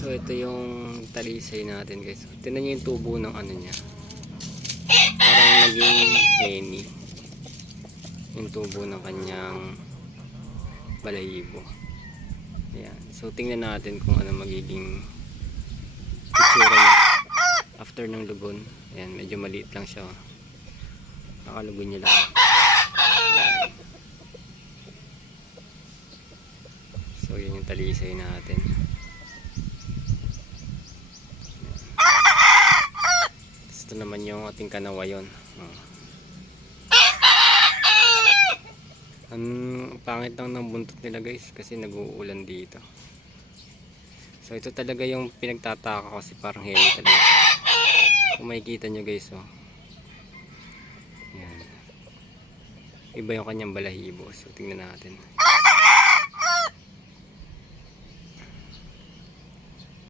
So ito yung talisay natin guys. Tingnan niyo yung tubo ng ano niya. Parang naging henny. Yung tubo ng kanyang balahibo. Ayan. So tingnan natin kung ano magiging itsura niya after ng lugon. Ayan, medyo maliit lang siya. Nakalugon niya lang. Ayan. So yun yung talisay natin. Ito naman yung ating kanawayon. Ang pangit lang ng buntot nila guys kasi nag-uulan dito. So ito talaga yung pinagtataka ko kasi parang heli talaga. Kung makikita nyo guys, oh. Yan. Iba yung kanyang balahibo. So tingnan natin.